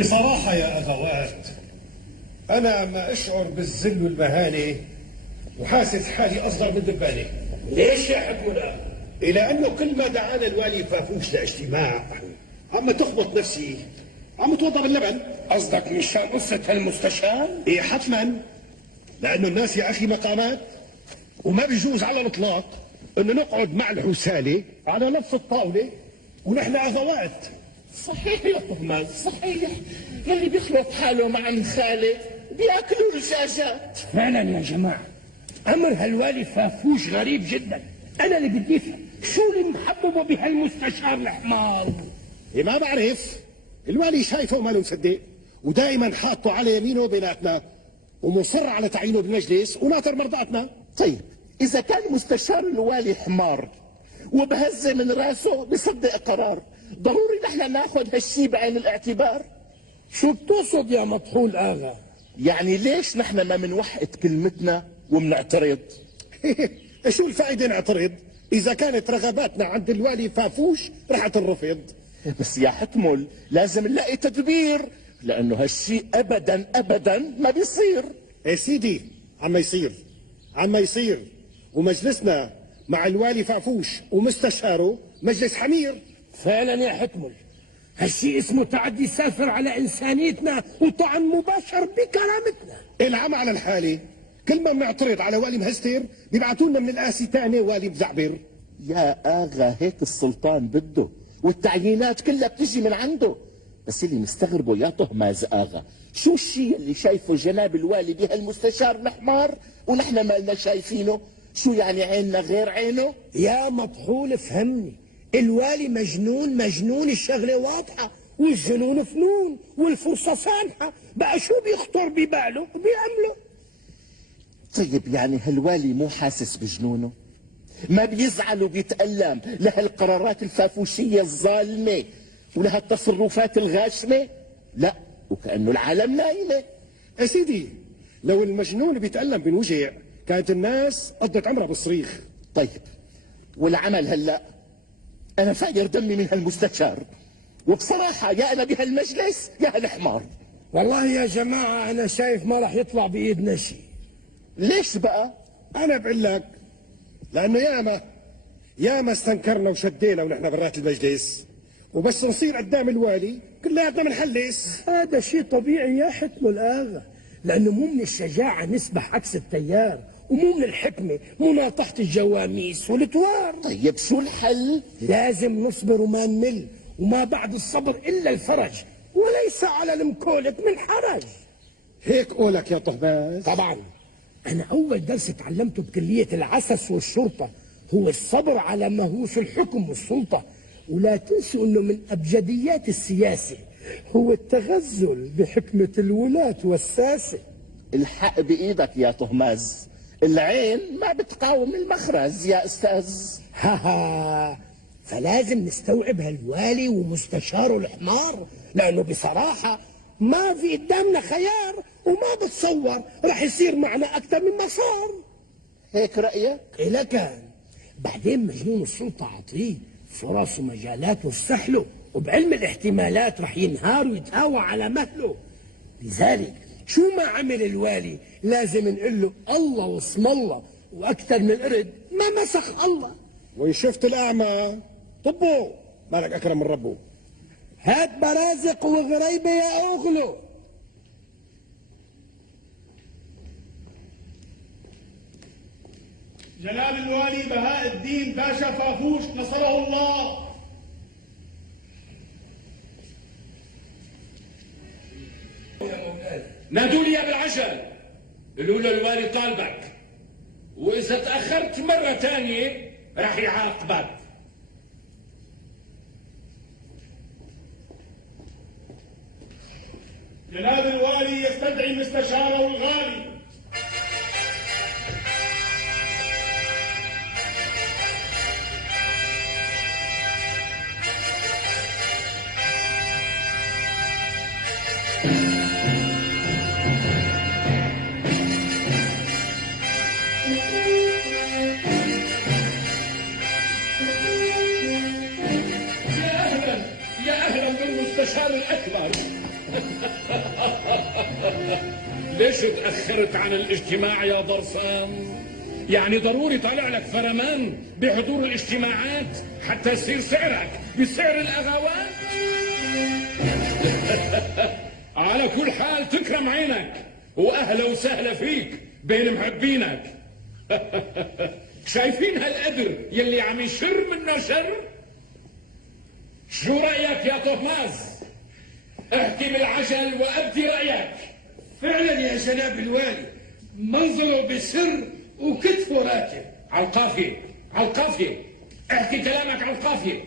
بصراحة يا أخوات، أنا ما أشعر بالذل والمهانة وحاسس حالي أصغر من دبانة. ليش يا حكمنا؟ إلى أنه كل ما دعانا الوالي فافوش لاجتماع عم تخبط نفسي، عم توضى باللبن. قصدك مشان قصة هالمستشار؟ إيه حتما، لأنه الناس يا أخي مقامات، وما بيجوز على الإطلاق إنه نقعد مع الحسالة على نفس الطاولة ونحن أخوات. صحيح يا طهماز، صحيح. يلي بيخلط حاله مع الخالة بياكلوا الدجاجات. فعلا يا جماعة، أمر هالوالي فافوش غريب جدا. أنا اللي بدي أفهم شو اللي محببه بهالمستشار الحمار. إيه ما بعرف، الوالي شايفه وما له مصدق، ودائما حاطه على يمينه بيناتنا، ومصر على تعيينه بالمجلس وناطر مرضاتنا. طيب إذا كان مستشار الوالي حمار وبهزة من راسه بصدق قرار، ضروري نحن ناخذ هالشي بعين الاعتبار. شو بتقصد يا مطحون آغا؟ يعني ليش نحن ما منوحد كلمتنا ومنعترض؟ شو الفائدة نعترض إذا كانت رغباتنا عند الوالي فافوش رح تنرفض؟ بس يا حتمل لازم نلاقي تدبير، لأنه هالشي أبدا أبدا ما بيصير. يا سيدي عم يصير، ومجلسنا مع الوالي فافوش ومستشاره مجلس حمير. فعلا يا حكمل، هالشي اسمه تعدي سافر على إنسانيتنا وطعن مباشر بكرامتنا. العم على الحالة، كل ما بنعترض على والي مهستر بيبعتوا لنا من القاسي تاني والي بزعبر. يا آغا هيك السلطان بده، والتعيينات كلها بتجي من عنده. بس اللي مستغربه يا طهماز آغا، شو الشيء اللي شايفه جناب الوالي بهالمستشار الحمار ونحن مالنا شايفينه؟ شو يعني عيننا غير عينه؟ يا مطحون فهمني، الوالي مجنون الشغلة واضحة، والجنون فنون والفرصة سانحة. بقى شو بيخطر بباله بيعمله. طيب يعني هالوالي مو حاسس بجنونه؟ ما بيزعل وبيتألم لهالقرارات الفافوشية الظالمة ولهالتصرفات الغاشمة؟ لا، وكأنه العالم نايمة. يا سيدي لو المجنون بيتألم بنوجع كانت الناس قضت عمرها بالصريخ. طيب والعمل هلأ؟ أنا فاير دمي من هالمستشار، وبصراحة يا أنا بهالمجلس يا هالحمار. والله يا جماعة أنا شايف ما رح يطلع بإيدنا شيء. ليش بقى؟ أنا بقول لك لأنه ياما استنكرنا وشدينا ونحن برات المجلس، وبس نصير قدام الوالي كلياتنا بنحلس. هذا شيء طبيعي يا حكم الآغا، لأنه مو من الشجاعة نسبح عكس التيار، ومو من الحكمة مناطحة الجواميس والتوار. طيب شو الحل؟ لازم نصبر وما نمل، وما بعد الصبر إلا الفرج، وليس على المكولك من حرج. هيك قولك يا طهباز؟ طبعا. أنا أول درس تعلمته بكلية العسس والشرطة هو الصبر على مهووس الحكم والسلطة. ولا تنسوا أنه من أبجديات السياسة هو التغزل بحكمة الولاة والساسة. الحق بإيدك يا طهماز، العين ما بتقاوم المخرز يا أستاذ. ها فلازم نستوعب هالوالي ومستشاره الحمار، لأنه بصراحة ما في قدامنا خيار، وما بتصور رح يصير معنا أكثر مما صار. هيك رأيك؟ إلا كان بعدين مجنون السلطة عطيه فرص ومجالات وفسحله، وبعلم الاحتمالات رح ينهار ويتهاوى على مهله. لذلك شو ما عمل الوالي لازم نقول له الله واسم الله، واكثر من القرد ما مسخ الله. وإن شفت الأعمى طبه، مالك أكرم من ربه. هات برازق وغريبة يا أغلو. جلال الوالي بهاء الدين باشا فافوش نصره الله. نادوا لي بالعجل، قالوا له الوالي طالبك، واذا تاخرت مره ثانيه رح يعاقبك. جلال الوالي يستدعي مستشاره الغالي. يا اهلا بالمستشار الاكبر. ليش تأخرت عن الاجتماع يا ضرسان؟ يعني ضروري طالع لك فرمان بحضور الاجتماعات حتى يصير سعرك بسعر الأغوات؟ على كل حال تكرم عينك، وأهلا وسهلا فيك بين محبينك. شايفين هالقدر يلي عم يشر منا شر؟ شو رأيك يا طهماز؟ احكي بالعجل وأبدي رأيك. فعلا يا جناب الوالي، منظره بسر وكتفه راكب. على القافية، على القافية، احكي كلامك على القافية.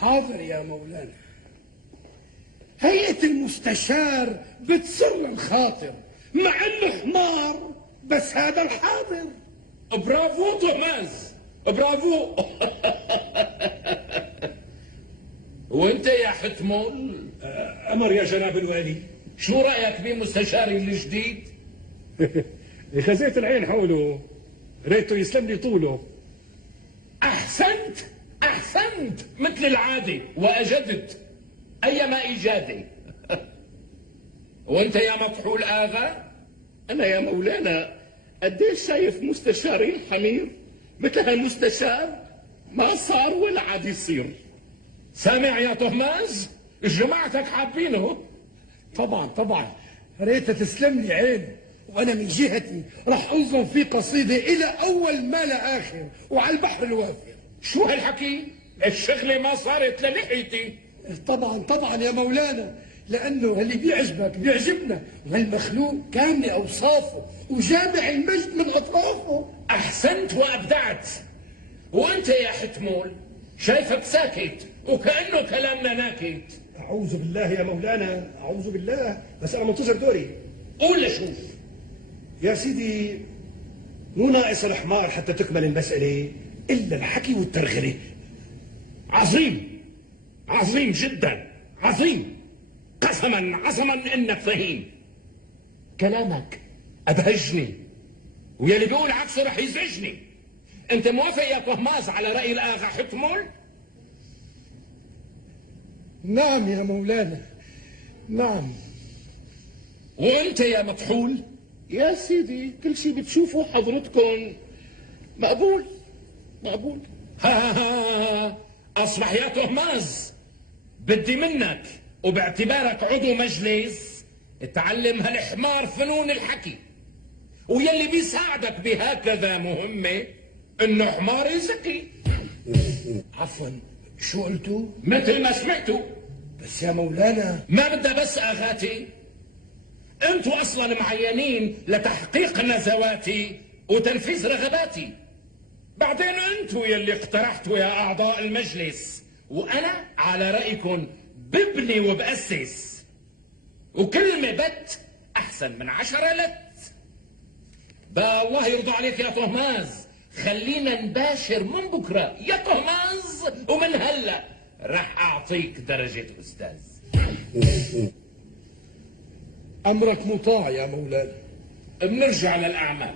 حاضر يا مولانا. هيئة المستشار بتسر الخاطر مع انه حمار، بس هذا الحاضر. برافو طهماز، برافو. وانت يا حتمول؟ أمر يا جناب الوالي. شو رأيك بمستشاري الجديد؟ خزيت العين حوله، ريته يسلم لي طوله. أحسنت، أحسنت مثل العادة وأجدت أيما إيجادي. وانت يا مطحول آغا؟ أنا يا مولانا قديش شايف مستشارين حمير مثل هالمستشار ما صار ولا عاد يصير. سامع يا طهماز؟ جماعتك حابينه. طبعا ريتها تسلم لي عين، وانا من جهتي راح انظم في قصيده الى اول ما لا اخر وعلى البحر الوافر. شو هالحكي؟ الشغله ما صارت للحيتي. طبعا يا مولانا، لانه اللي بيعجبك بيعجبنا، وهالمخلوق كامل اوصافه وجامع المجد من اطرافه. احسنت وابدعت. وانت يا حتمول شايفك ساكت وكانه كلامنا ناكت. أعوذ بالله يا مولانا، أعوذ بالله، بس أنا منتظر دوري. قول لشوف. يا سيدي، مو ناقص الحمار حتى تكمل المسألة إلا الحكي والترغلة. عظيم، عظيم جدا، عظيم. قسما عظما انك فهيم. كلامك ابهجني، ويلي بيقول عكسه رح يزعجني. انت موافق يا طهماز على رأي الآغا حتمول؟ نعم يا مولانا، نعم. وانت يا مطحول؟ يا سيدي كل شي بتشوفوا حضرتكم مقبول. ها اصبح يا طهماز بدي منك وباعتبارك عضو مجلس تعلم هالحمار فنون الحكي، ويلي بيساعدك بهكذا مهمة انه حمار ذكي. عفوا، شو قلتوا؟ مثل ما سمعتوا. بس يا مولانا، ما بدها بس اغاتي، انتوا اصلا معينين لتحقيق نزواتي وتنفيذ رغباتي. بعدين انتوا يلي اقترحتوا يا اعضاء المجلس، وانا على رايكم ببني وبأسس. وكلمة بت احسن من 10 لت. بقى الله يرضى عليك يا طهماز، خلينا نباشر من بكره يا طهماز، ومن هلا رح اعطيك درجة استاذ. امرك مطاع يا مولانا. بنرجع للاعمال.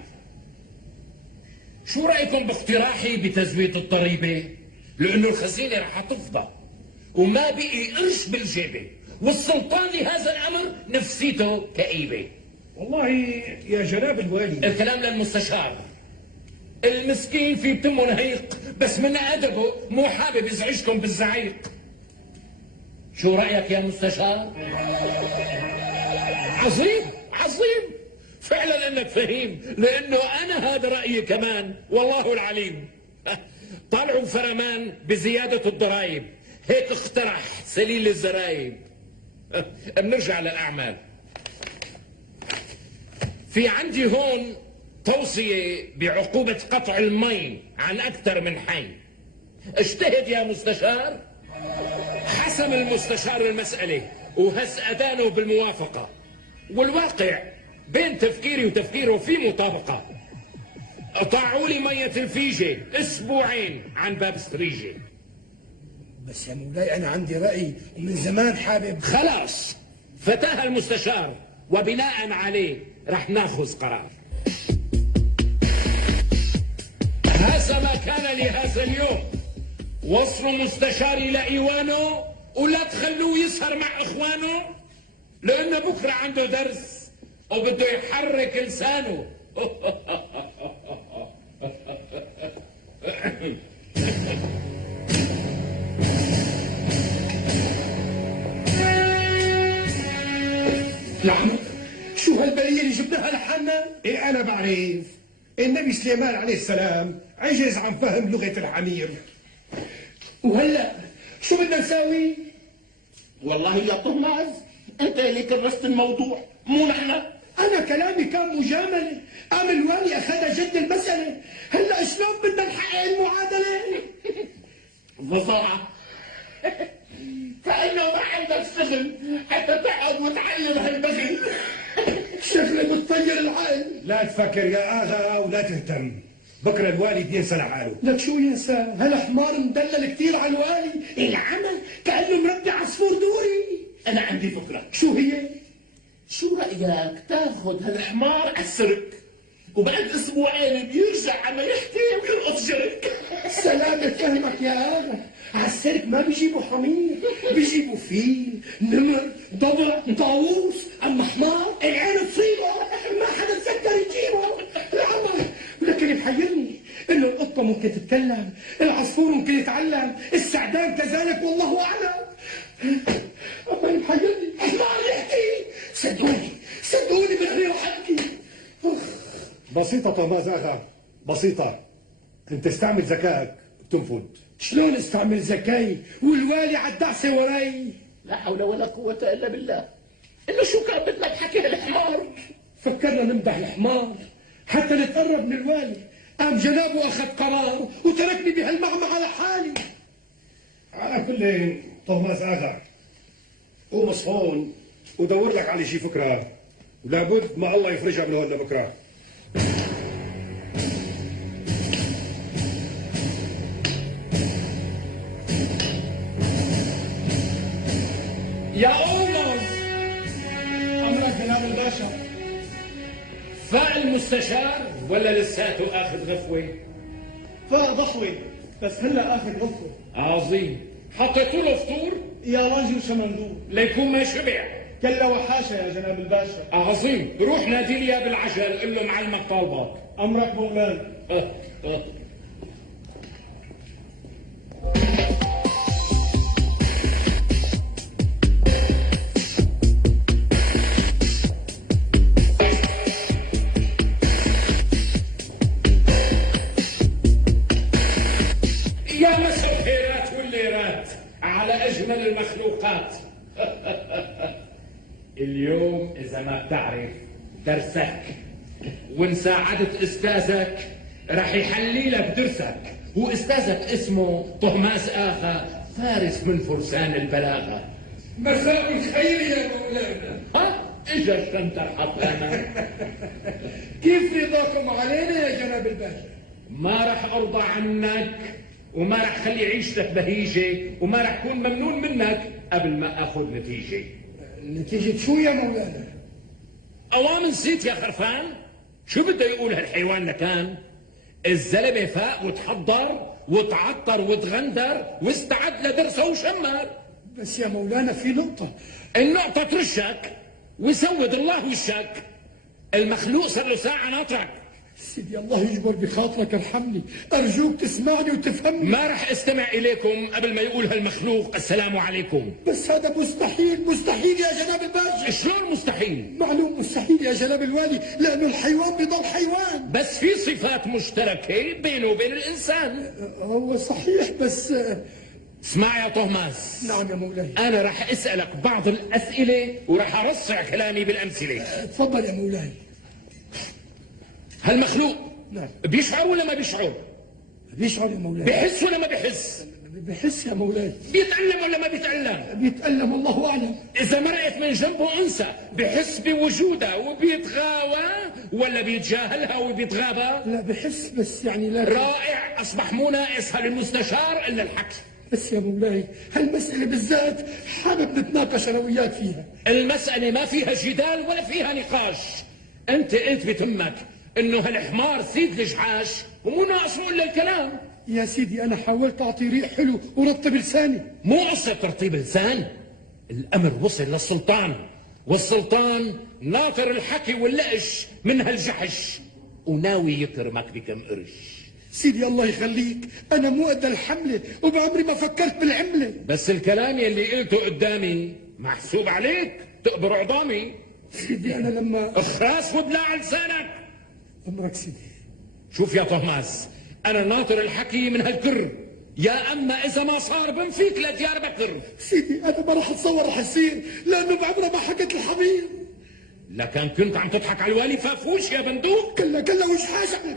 شو رايكم باقتراحي بتزويد الضريبه؟ لانه الخزينه رح تفضى وما بقي قرش بالجيبه، والسلطان لهذا الامر نفسيته كئيبه. والله يا جناب الوالي، الكلام للمستشار. المسكين في بتمه نهيق، بس من ادبه مو حابب يزعجكم بالزعيق. شو رايك يا مستشار؟ عظيم، عظيم. فعلا انك فهيم، لانه انا هذا رايي كمان، والله العليم. طلعوا فرمان بزياده الضرائب، هيك اقترح سليل الزرايب. بنرجع للاعمال. في عندي هون توصيه بعقوبه قطع المي عن اكثر من حي. اجتهد يا مستشار. حسم المستشار المساله وهز اذانه بالموافقه، والواقع بين تفكيري وتفكيره في مطابقة. قطعوا لي مية الفيجة أسبوعين عن باب ستريجة. بس يا مولاي أنا عندي رأي ومن زمان حابب. خلاص، فتاه المستشار، وبناء عليه رح ناخذ قرار. هذا ما كان لهذا اليوم. وصلوا مستشاري لإيوانه، ولا تخلوه يسهر مع إخوانه، لأنه بكرة عنده درس وبده يحرك لسانه. لعنك، شو هالبلية اللي جبناها لحالنا؟ إيه أنا بعرف. النبي سليمان عليه السلام عجز عن فهم لغة الحمير. وهلا شو بدنا نساوي؟ والله يا طهماز انت اللي كرست الموضوع مو نحن. أنا كلامي كان مجاملة، قام الوالي أخذ جد المسألة، هلا شلون بدنا نحقق المعادلة؟ فظاعة. كأنه ما عندك شغل حتى تقعد وتعلم هالبغي. شكلك بتطير العقل. لا تفكر يا آغا ولا تهتم، بكرة الوالي بينسى لحاله. لك شو ينسى؟ هالحمار مدلل كثير على الوالي، العمل كأنه مربي عصفور دوري. أنا عندي فكرة. شو هي؟ شو رأيك تاخذ هالحمار على السرك وبعد أسبوعين بيرجع عم يحكي ويلقط جرك. سلامة فهمك يا آغا، على السيرك ما بيجيبوا حمير، بيجيبوا فيل، نمر، ضبع، طاووس، أما حمار العين تصيبه، ما حدا تفكر يجيبه. العمل لكن محيرني إنه القطة ممكن تتكلم، العصفور ممكن يتعلم، السعدان كذلك والله أعلم. أما محيرني حمار يحكي، صدقوني من غير حكي. بسيطة طهماز آغا، بسيطة. انت استعمل ذكائك بتنفذ. شلون استعمل ذكائي والوالي على الدعسة وراي؟ لا حول ولا قوة إلا بالله. إنه شو كان بدنا بحكي الحمار؟ فكرنا نمدح الحمار حتى نتقرب من الوالي، قام جنابه أخذ قرار وتركني بهالمعمعة لحالي. على كل طهماز آغا، قوم اصحون ودور لك على شي فكرة، لابد ما الله يفرجها من هون لبكرة. يا أولمز، أمرك جناب الباشا. فاق المستشار ولا لساته اخذ غفوه؟ فضحوي بس هلا آخذ غفوة. عظيم. حطيتوا له فطور؟ يا رانجي وشمندور. ليكون ما شبع. كلا وحاشا يا جناب الباشا. عظيم. روح نادي لي إياه بالعجل، قل له معلمك طالبك. أمرك مولانا. يا مسا الخيرات والليرات على أجمل المخلوقات. اليوم إذا ما بتعرف درسك وإن ساعدت أستاذك رح يحلي لك درسك، وأستاذك اسمه طهماس آغا، فارس من فرسان البلاغة. مساء الخير يا مولانا. ها؟ إجا الشنطر حطانا. كيف رضاكم علينا يا جناب الباشا؟ ما رح أرضى عنك وما رح خلي عيشتك بهيجة وما رح كون ممنون منك قبل ما أخذ نتيجة. نتيجة شو يا مولانا؟ أوام نسيت يا خرفان؟ شو بده يقول هالحيوان لكان؟ الزلمة فاق وتحضر وتعطر وتغندر واستعد لدرسه وشمر. بس يا مولانا في نقطة. النقطة ترشك ويسود الله وشك. المخلوق صار له ساعة ناطرك. سيدي الله يجبر بخاطرك، ارحمني أرجوك تسمعني وتفهمني. ما رح استمع إليكم قبل ما يقول هالمخلوق السلام عليكم. بس هذا مستحيل، مستحيل يا جناب الباشا. شلون مستحيل؟ معلوم مستحيل يا جناب الوالي، لأنه الحيوان بيضل حيوان. بس في صفات مشتركة بينه وبين الإنسان. هو صحيح بس. اسمع يا طهماس. نعم يا مولاي. أنا رح أسألك بعض الأسئلة ورح أرصع كلامي بالأمثلة. تفضل يا مولاي. هالمخلوق نعم. بيشعر ولا ما بيشعر؟ بيشعر يا مولاي. بيحس ولا ما بيحس؟ بحس يا مولاي. بيتألم ولا ما بيتألم؟ بيتألم الله أعلم. إذا مرقت من جنبه أنثى بحس بوجودها وبيتغاوى ولا بيتجاهلها وبيتغابى؟ لا بحس بس يعني لا. رائع. أصبح مو ناقص هالمستشار إلا الحكي. بس يا مولاي هالمسألة بالذات حابب نتناقش أنا وياك فيها. المسألة ما فيها جدال ولا فيها نقاش. أنت قلت بتمك إنه هالحمار سيد الجحاش ومو ناقصه إلا الكلام. يا سيدي أنا حاولت أعطي ريح حلو ورطب لساني. مو قصة ترطيب لسان. الأمر وصل للسلطان والسلطان ناطر الحكي واللقش من هالجحش وناوي يكرمك بكم قرش. سيدي الله يخليك، انا مو قد الحمله وبعمري ما فكرت بالعمله. بس الكلام يلي قلته قدامي محسوب عليك تقبر عظامي. سيدي انا لما اخراس وبلع لسانك. امرك سيدي. شوف يا طهماس، انا ناطر الحكي من هالكر، يا اما اذا ما صار بنفيك لديار بكر. سيدي انا ما رح اتصور رح يصير، لانه بعمرها ما حكت الحبيب. لكن كنت عم تضحك على الوالي فافوش يا بندوق. كلا وش حاجه،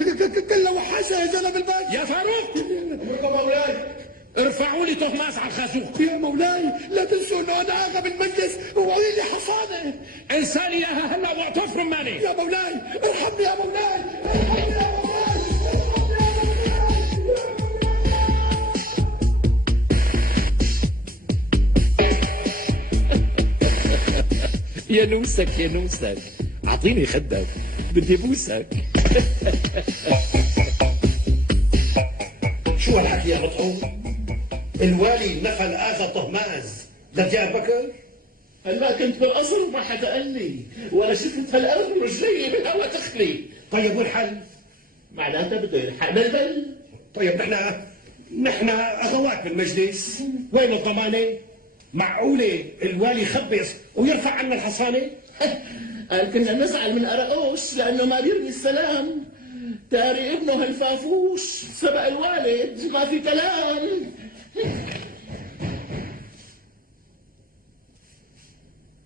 كلا وحاجه يا جناب الملك. يا فاروق مولاي ارفعوا لي طهماس على الخازوق. يا مولاي لا تنسوا انه انا اغا بالمجلس وولي لي حصانه. انساني اياها هلا واعطف رماني. يا مولاي ارحمني يا مولاي، ارحمني يا مولاي. يا نوسك يا نوسك، اعطيني خدك بدي بوسك. شو هالحكي يا مطعوم؟ الوالي نقل اغا طهماز لديار بكر؟ هلا كنت بالقصر وما حدا قال لي، وانا شفت هالارض رجلي بالهوا تخلي. طيب والحل؟ معناتها بده يلحق بالبل. طيب نحن اغوات بالمجلس، وين الضمانه؟ معقوله الوالي يخبص ويرفع عنا الحصانه؟ قال كنا نزعل من قرقوش لانه ما بيرمي السلام، تاري ابنه هالفافوش سبق الوالد، ما في كلام.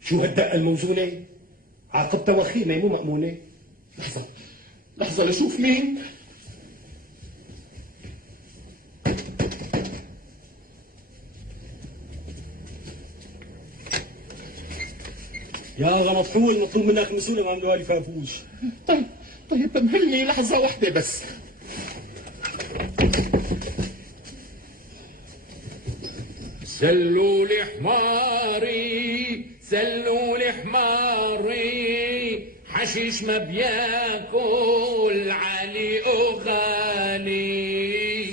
شو هالدقه الموزونه؟ عاقبتها وخيمه مو مأمونه. لحظة لشوف مين. يا اغا مطحون، مطلوب منك مسؤولة عن الوالي فافوش. طيب مهلني لحظة واحدة بس. سلوا لي حماري، سلوا لي حماري، حشيش ما بياكل علي أغاني.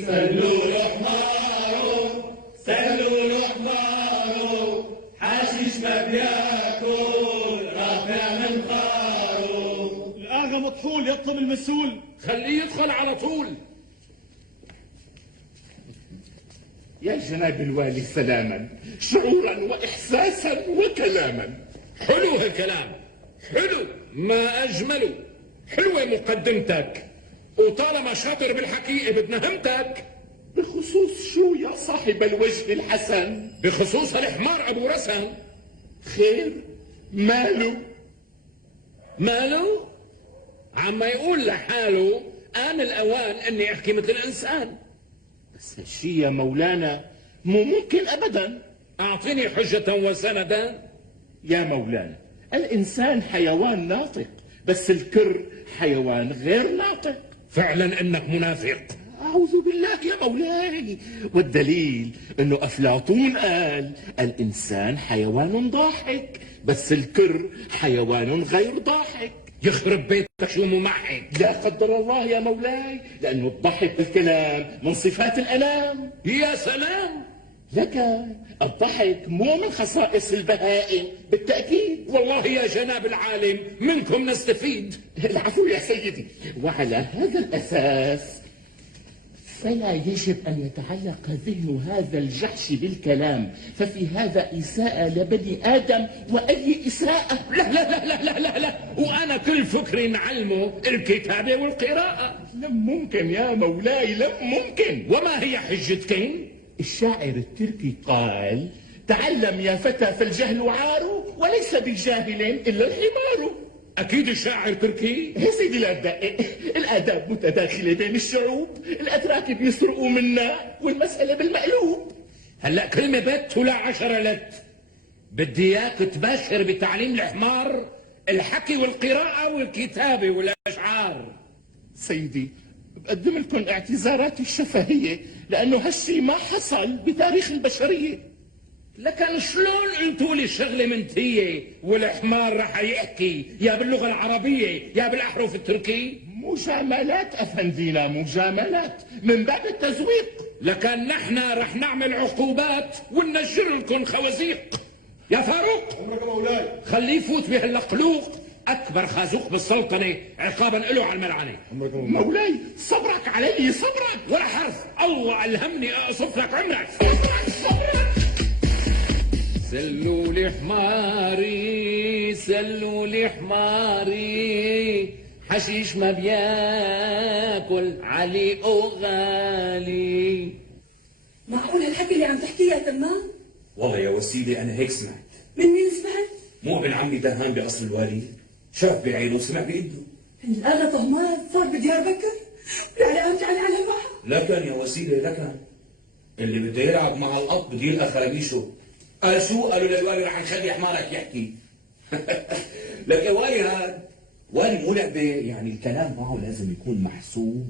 سلوا له حماره، سلوا له حماره، حشيش ما بياكل رافع من خاره. الاغا مطحون يطلب المسؤول. خليه يدخل على طول. يا جناب الوالي سلاما، شعورا واحساسا وكلاما. حلو هالكلام، حلو ما أجمله، حلوة مقدمتك، وطالما شاطر بالحكي بدنا همتك. بخصوص شو يا صاحب الوجه الحسن؟ بخصوص الحمار أبو رسن. خير ماله؟ ماله؟ عما يقول لحاله آن الأوان أني أحكي مثل الإنسان. بس هالشي يا مولانا مو ممكن أبدا. أعطيني حجة وسندا. يا مولانا الإنسان حيوان ناطق، بس الكر حيوان غير ناطق. فعلا أنك منافق. أعوذ بالله يا مولاي، والدليل أنه أفلاطون قال الإنسان حيوان ضاحك، بس الكر حيوان غير ضاحك. يخرب بيتك شو ممحك. لا قدر الله يا مولاي، لأنه الضحك بالكلام من صفات الأنام. يا سلام. لك الضحك مو من خصائص البهائم بالتأكيد. والله يا جناب العالم منكم نستفيد. العفو يا سيدي. وعلى هذا الأساس فلا يجب أن يتعلق ذهن هذا الجحش بالكلام، ففي هذا إساءة لبني آدم، وأي إساءة. لا لا لا لا لا لا, لا. وأنا كل فكري نعلمه الكتابة والقراءة. لم ممكن يا مولاي، لم ممكن. وما هي حجتكين؟ الشاعر التركي قال تعلم يا فتى فالجهل عار، وليس بالجاهل إلا الحمار. أكيد الشاعر تركي. يا سيدي لا تدقق، الآداب متداخلة بين الشعوب، الأتراك بيسرقوا منا والمسألة بالمقلوب. هلأ كلمة بت ولا 10 لت. بدي إياك تباشر بتعليم الحمار الحكي والقراءة والكتابة والأشعار. سيدي بقدم لكم اعتذاراتي الشفهية، لأنه هالشي ما حصل بتاريخ البشرية. لكن شلون قلتوا لي الشغلة منتهية والحمار رح يحكي يا باللغة العربية يا بالأحرف التركي؟ مجاملات أفندينا، مجاملات من باب التزويق. لكن نحن رح نعمل عقوبات وننجر لكم خوازيق. يا فاروق أمرك مولاي. خليه يفوت بهاللقلوق أكبر خازوق بالسلطنة عقابا له على الملعنة. أمرك مولاي. صبرك علي صبرك ولا حرف. الله ألهمني أصف لك عمرك. سلوا لي حماري سلوا لي حماري حشيش ما بياكل علي وغالي. معقول هالحكي اللي عم تحكيه يا تمام؟ والله يا وسيلة أنا هيك سمعت. من مين سمعت؟ مو ابن عمي دهان بأصل الوالي، شاف بعينه وسمع بإيده. الآغا طهمات صار بديار بكر؟ لا أرجع على البحر. لكن يا وسيلة لكن اللي بده يلعب مع الأب بده يلقى خرابيشه. قال شو؟ قالوا للوالي رح نخلي حمارك يحكي. لك يا والي هاد والي مو لعبة، يعني الكلام معه لازم يكون محسوب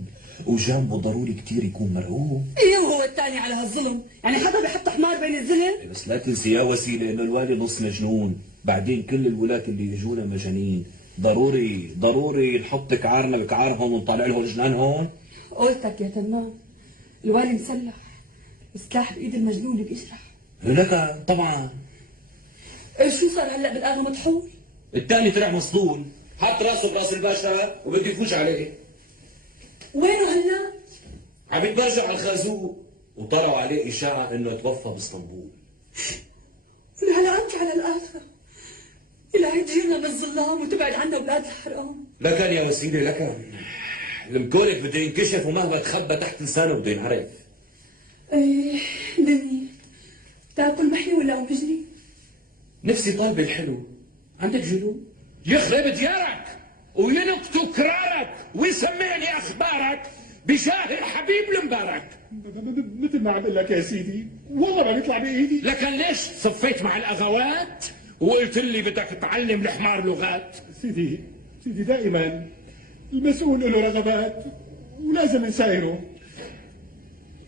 وجانبه ضروري كتير يكون مرعوب. ايه وهو الثاني على هالظلم، يعني حدا بيحط حمار بين الزلم؟ بس لا تنسي يا وسيلة انه الوالي نص مجنون، بعدين كل الولاة اللي يجونا مجانين، ضروري نحط كعارنا بكعارهم ونطلع لهم جنانهم. قلتك يا تمام، الوالي مسلح، السلاح بايد المجنون اللي بيشرح. لك طبعا. شو صار هلا بالاغا مطحون؟ الثاني طلع مصدوم، حط راسه براس الباشا وبده يفوش عليه. وينه هلا؟ عم يتبرجع على الخازوق وطلعوا عليه اشاعه انه توفى باسطنبول. هلا ارجع على الاخره. الهي تجينا بالظلام وتبعد عنا اولاد الحرام. لكن يا وسيلة لكن المكولك بده ينكشف ومهما تخبى تحت لسانه بده ينعرف. ايه دنيا تاكل محلي ولا ام بجري؟ نفسي طالبة الحلو، عندك جلو؟ يخرب ديارك وينقطوا كرارك ويسمعني أخبارك بجاه الحبيب المبارك. مثل ما عم بقول لك يا سيدي، والله ما بيطلع بايدي. لكن ليش صفيت مع الأغوات وقلت لي بدك تعلم الحمار لغات؟ سيدي دائما المسؤول له رغبات ولازم نسايره،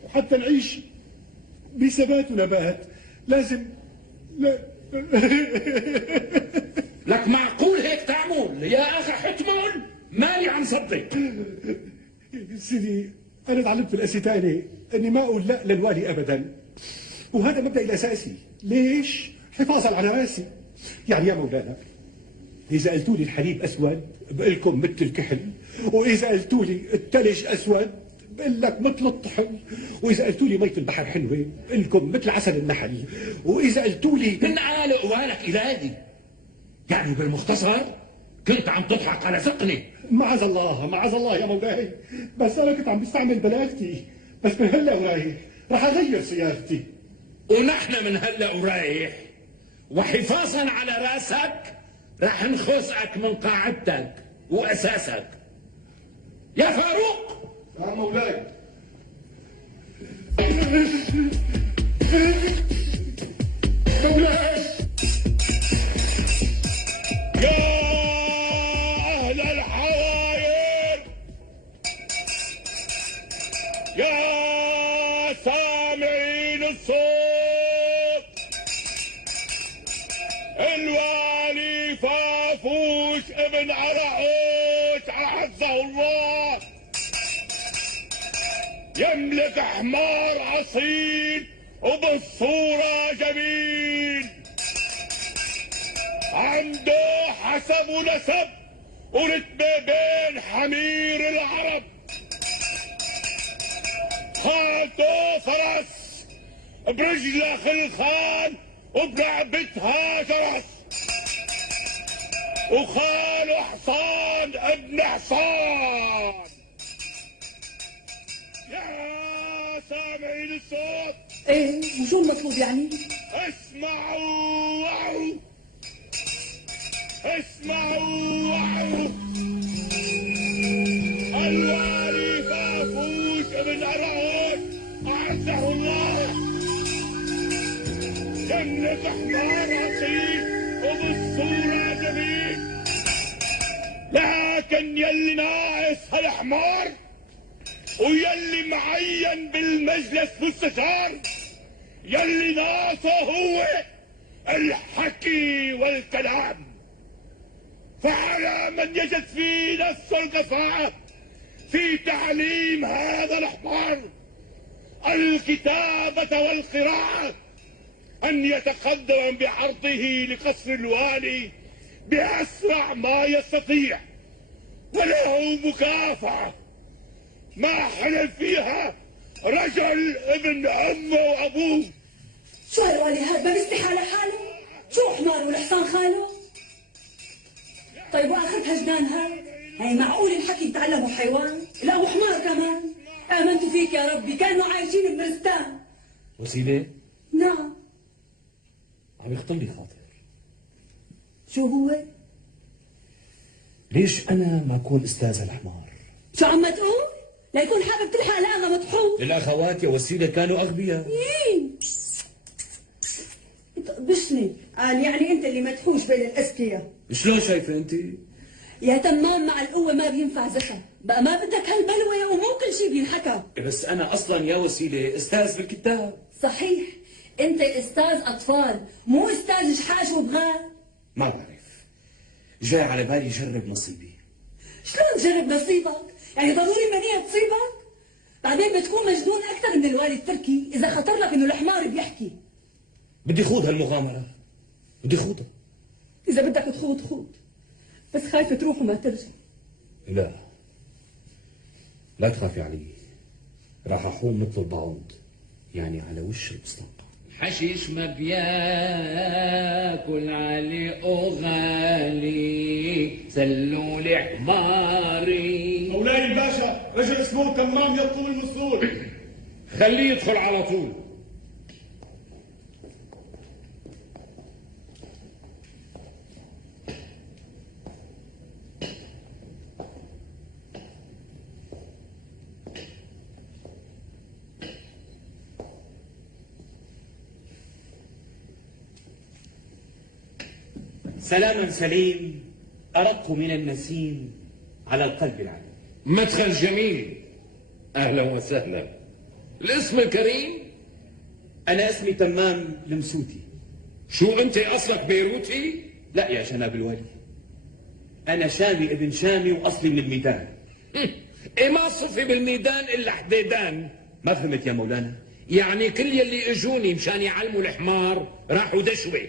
وحتى نعيش بثبات ونبات لازم لا. لك معقول هيك تعمل يا أخي حتمول؟ مالي عم صدق. سيدي انا تعلمت في الاسيتاني اني ما اقول لا للوالي ابدا، وهذا مبدأي الاساسي. ليش؟ حفاظا على راسي. يعني يا مولانا اذا قلتوا لي الحليب اسود بقول لكم مثل الكحل، واذا قلتوا لي الثلج اسود بقول لك مثل الطحن، واذا قلتوا لي ميه البحر حلوه بقول لكم مثل عسل النحل، واذا قلتوا لي من قال قوالك إلهي؟ يعني بالمختصر كنت عم تضحك على ثقني. معاذ الله يا مولاي، بس انا كنت عم بستعمل بلاغتي، بس من هلا ورايح رح اغير سيارتي. ونحن من هلا ورايح وحفاظا على راسك رح نخزقك من قاعدتك واساسك. يا فاروق. يا مولاي. مولاي. يا أهل الحواير، يا سامعين الصوت، الوالي فافوش ابن عرعوش أعزه الله يملك حمار عصيب وبالصورة جميل، عنده حسب ونسب ورتبة بين حمير العرب، خالته فرس برجله خلخال وبرقبتها جرس، وخاله حصان ابن حصان. يا سامعين الصوت، ايه وشو المطلوب يعني؟ اسمعوا وعوا، اسمعوا وعوا. الوالي فافوش ابن عرعوش أعزه الله جنة حمار عصيب وبالصورة جميل، لكن يلي ناقص هالحمار ويلي معين بالمجلس مستشار، يلي ناقصه هو الحكي والكلام. فعلى من يجد في نفسه القفاءة في تعليم هذا الحمار الكتابة والقراءة أن يتقدم بعرضه لقصر الوالي بأسرع ما يستطيع، وله مكافأة ما حلف فيها رجل ابن أمه وأبوه. شو الوالي هاد ما بيستحي على حاله؟ شو حمار والحصان خاله؟ طيب واخرتها جنان هاي معقول الحكي يتعلموا حيوان؟ لا وحمار كمان. آمنت فيك يا ربي، كانوا عايشين بمرستان. وسيلة نعم. عم يخطر لي خاطر، شو هو؟ ليش أنا ما أكون أستاذ الحمار؟ شو عم تقول؟ ليكون حابب تلحق لأغا مطحون. الأخوات يا وسيلة كانوا أغبياء. مين؟ بشني قال يعني أنت اللي مدحوش بين الأذكياء. شلون شايفة أنت؟ يا تمام مع القوة ما بينفع زفا، بقى ما بدك هالبلوة ومو كل شي بينحكى. بس أنا أصلا يا وسيلة أستاذ بالكتاب. صحيح، أنت أستاذ أطفال مو أستاذ جحاش وبغاء. ما بعرف، جاي على بالي جرب نصيبي. شلون تجرب نصيبك؟ يعني ضروري منية تصيبك؟ بعدين بتكون مجنون أكثر من الوالي التركي إذا خطر لك إنه الحمار بيحكي. بدي خوض هالمغامرة، بدي خوضها. إذا بدك تخوض خوض، بس خايفة تروح وما ترجع. لا، لا تخافي علي، راح أحوم مثل البعوض، يعني على وش المستنقع. حشيش ما بياكل علي وغالي، سلوا لي حماري. مولاي الباشا، رجل اسمه تمام يطلب الوصول. خليه يدخل على طول. سلاما سليم أرق من النسيم على القلب العليم. مدخل جميل، أهلا وسهلا. الاسم الكريم؟ أنا اسمي تمام المسوتي. شو أنت أصلك بيروتي؟ لا يا جناب الوالي، أنا شامي ابن شامي وأصلي من الميدان. إيه ما صفي بالميدان إلا حديدان. ما فهمت يا مولانا؟ يعني كل يلي اجوني مشان يعلموا الحمار راحوا دشوه،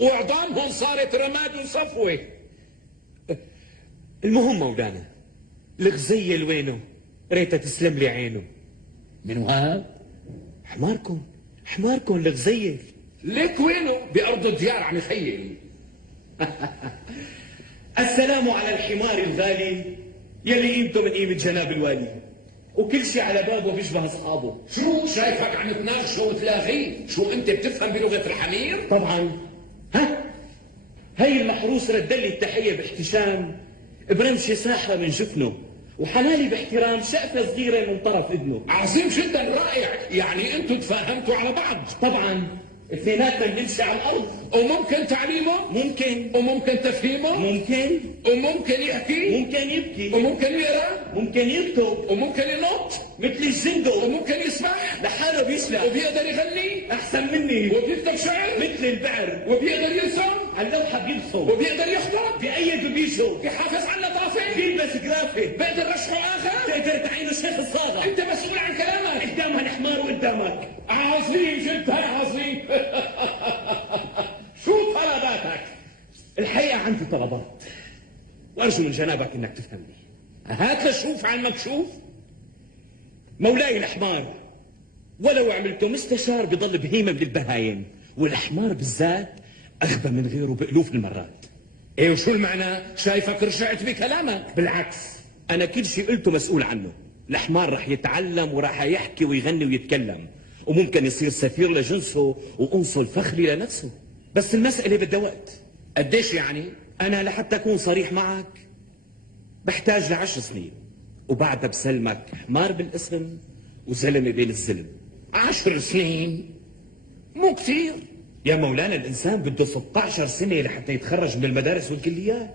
وعظامهم صارت رماد وصفوه. المهم مولانا، الغزية لوينه؟ ريتها تسلم لي عينه. من هاد؟ حماركم الغزية. ليك وينه؟ بأرض الديار عم يخيل. السلام على الحمار الغالي يلي قيمته من قيمة جناب الوالي، وكل شيء على بابه بيشبه اصحابه. شو شايفك عم تناقشه وتلاغيه؟ شو انت بتفهم بلغة الحمير؟ طبعا. هي المحروس ردلي التحية باحتشام، برمشة ساحرة من جفنه، وحنالي باحترام شقفة صغيرة من طرف اذنه. عظيم جدا، رائع. يعني انتوا تفاهمتوا على بعض؟ طبعا، اثنيناتنا بنمشي على الارض. وممكن تعليمه؟ ممكن. وممكن تفهيمه؟ ممكن. وممكن يحكي؟ ممكن يبكي. وممكن يقرا؟ ممكن يكتب. وممكن ينط مثل الزندق. وممكن يسبح لحاله بيسبح. وبيقدر يغني احسن مني. وبيكتب شعر مثل البعر. وبيقدر يرسم على اللوحة بيرسم. وبيقدر يخطب. بأيد وبيشو. بيحافظ على النظافة. بيلبس جرافة. بيقدر رشحه آخر. تقدر تعينه شيخ الصاغة. أنت مسؤول عن كلامك. قدامها الحمار وقدامك. عظيم جدا، عظيم. شو طلباتك؟ الحقيقة عندي طلبات، وأرجو من جنابك إنك تفهمني. هات لشوف عن مكشوف. مولاي الحمار، ولو عملته مستشار بضل بهيمة من البهايم، والحمار بالذات أغبى من غيره بألوف المرات. ايه وشو المعنى؟ شايفك رجعت بكلامك. بالعكس، أنا كل شيء قلته مسؤول عنه. الحمار رح يتعلم وراح يحكي ويغني ويتكلم، وممكن يصير سفير لجنسه وأنصل فخري لنفسه. بس المسألة بدها وقت. قديش يعني؟ أنا لحتى أكون صريح معك بحتاج ل10 سنين، وبعدها بسلمك حمار بالاسم وزلمة بين الزلم. 10 سنين؟ مو كثير يا مولانا، الإنسان بده 16 سنة لحتى يتخرج من المدارس والكليات،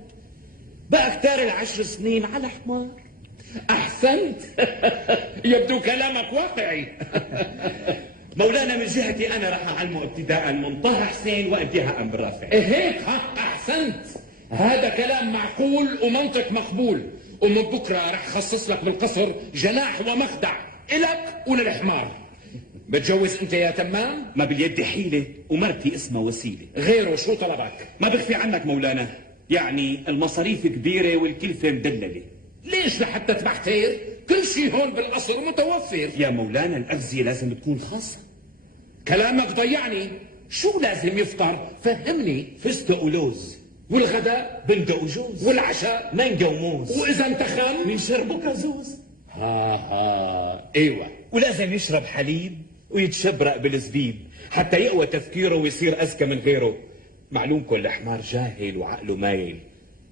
بقى اختار ال10 سنين على حمار. أحسنت. يبدو كلامك واقعي. مولانا، من جهتي أنا رح أعلمه ابتداء من طه حسين وانتهاء بالرافع. إيه هيك؟ أحسنت. هذا كلام معقول ومنطق مقبول. ومن بكرة رح خصص لك بالقصر جناح ومخدع إلك وللحمار. بتجوز انت يا تمام؟ ما باليد حيلة ومرتي اسمها وسيلة. غيره شو طلبك؟ ما بخفي عنك مولانا، يعني المصاريف كبيرة والكلفة مدللة. ليش لحتى تبحتر؟ كل شيء هون بالقصر متوفر. يا مولانا الأغذية لازم تكون خاصة. كلامك ضيعني. شو لازم يفطر؟ فهمني. فستق ولوز، والغداء؟ بندق وجوز، والعشاء؟ مانجا وموز، وإذا انتخم؟ من شربه كازوز. ايوه. ولازم يشرب حليب ويتشبرق بالزبيب حتى يقوى تفكيره ويصير أذكى من غيره. معلومكم الحمار جاهل وعقله مايل،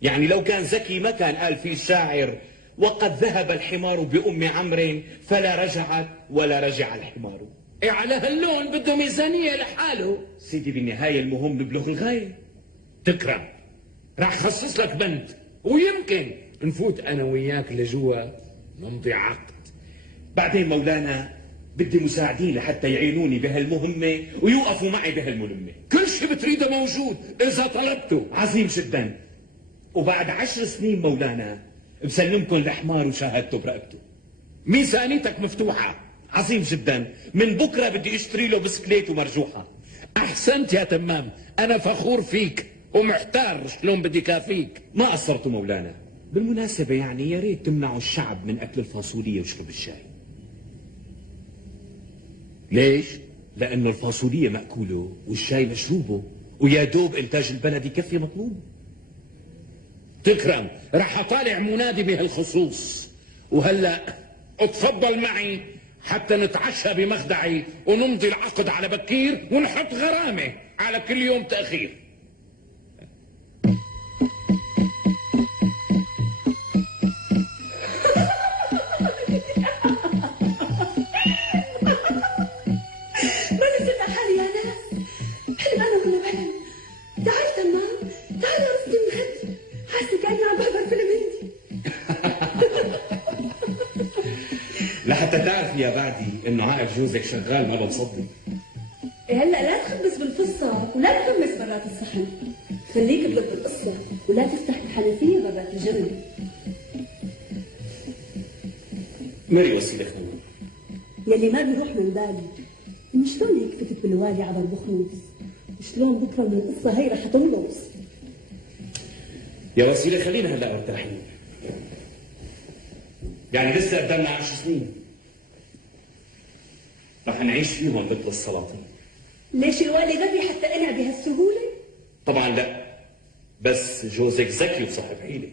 يعني لو كان ذكي ما كان قال فيه الشاعر وقد ذهب الحمار بأم عمرو فلا رجعت ولا رجع الحمار. إيه على هاللون بده ميزانية لحاله. سيدي بالنهاية المهم نبلغ الغاية. تكرم، راح خصص لك بنت ويمكن نفوت أنا وياك لجوا نمضي عقد. بعدين مولانا بدي مساعدين لحتى يعينوني بهالمهمة ويوقفوا معي بهالملمة. كل شيء بتريده موجود إذا طلبته. عظيم جدا. وبعد 10 سنين مولانا بسلمكم الحمار وشهادته برقبته. ميزانيتك مفتوحة. عظيم جدا. من بكرة بدي اشتري له بسكليت ومرجوحة. أحسنت يا تمام، أنا فخور فيك ومحتار شلون بدي كافيك. ما قصرتوا مولانا. بالمناسبة يعني يا ريت تمنعوا الشعب من أكل الفاصولية وشرب الشاي. ليش؟ لأنه الفاصولية مأكوله والشاي مشروبه، ويا دوب إنتاج البلد يكفي مطلوب. تكرم، راح أطالع منادي بهالخصوص. وهلأ اتفضل معي حتى نتعشى بمخدعي ونمضي العقد على بكير ونحط غرامة على كل يوم تأخير. لحتى تعرف يا بعدي انه عقل جوزك شغال ما بنصدق. هلا لا تخبص بالقصة ولا تخمس برات الصحن. خليك تضرب بالقصة ولا تفتح الحنفية برات الجرن. مري وسيلة خلونا. يلي ما بيروح من بالي إن شلون هيك فتت بالوالي عبر بخنوس، شلون بكره من القصة هي رح تنقص. يا وسيلة خلينا هلا مرتاحين، يعني لسه قدامنا 10 سنين رح نعيش فيهم مثل السلاطين. ليش الوالي غبي حتى قنع بهالسهولة؟ طبعا لا، بس جوزك ذكي وصاحب حيلة.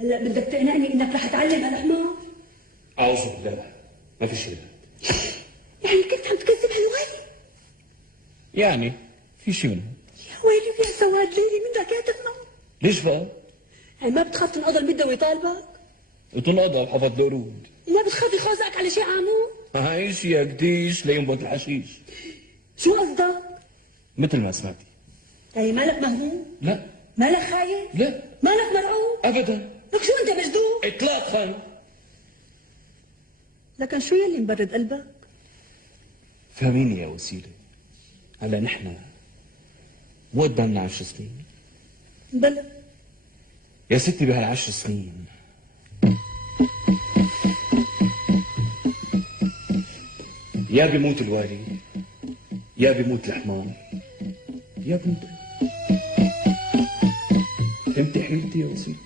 هلا بدك تقنعني انك رح تعلم هالحمار؟ أعوذ بالله، ما في شيء. يعني كنت عم تكذب هالوالي؟ يعني في شيء منه. يا ويلي يا سواد ليلي منك يا تفنى. ليش بقى؟ يعني ما بتخاف تنقضى المدة ويطالبك؟ وتنقضى بحفظ القرود. لا بتخاف يخوزقك على شيء عامو؟ عايش يا قديش لينبت الحشيش. شو قصدك؟ مثل ما سمعتي. يعني مالك مهموم؟ لا. مالك خايف؟ لا. مالك مرعوب؟ ابدا. لك شو انت مجدوب؟ اطلاقا. لكن شو يلي مبرد قلبك؟ فهميني يا وسيلة، هلا نحن مو قدامنا 10 سنين. بلا يا ستي بهال10 سنين يا بيموت الوالي يا بيموت الحمار يا بيموت. فهمتي حيلتي يا وسيلة؟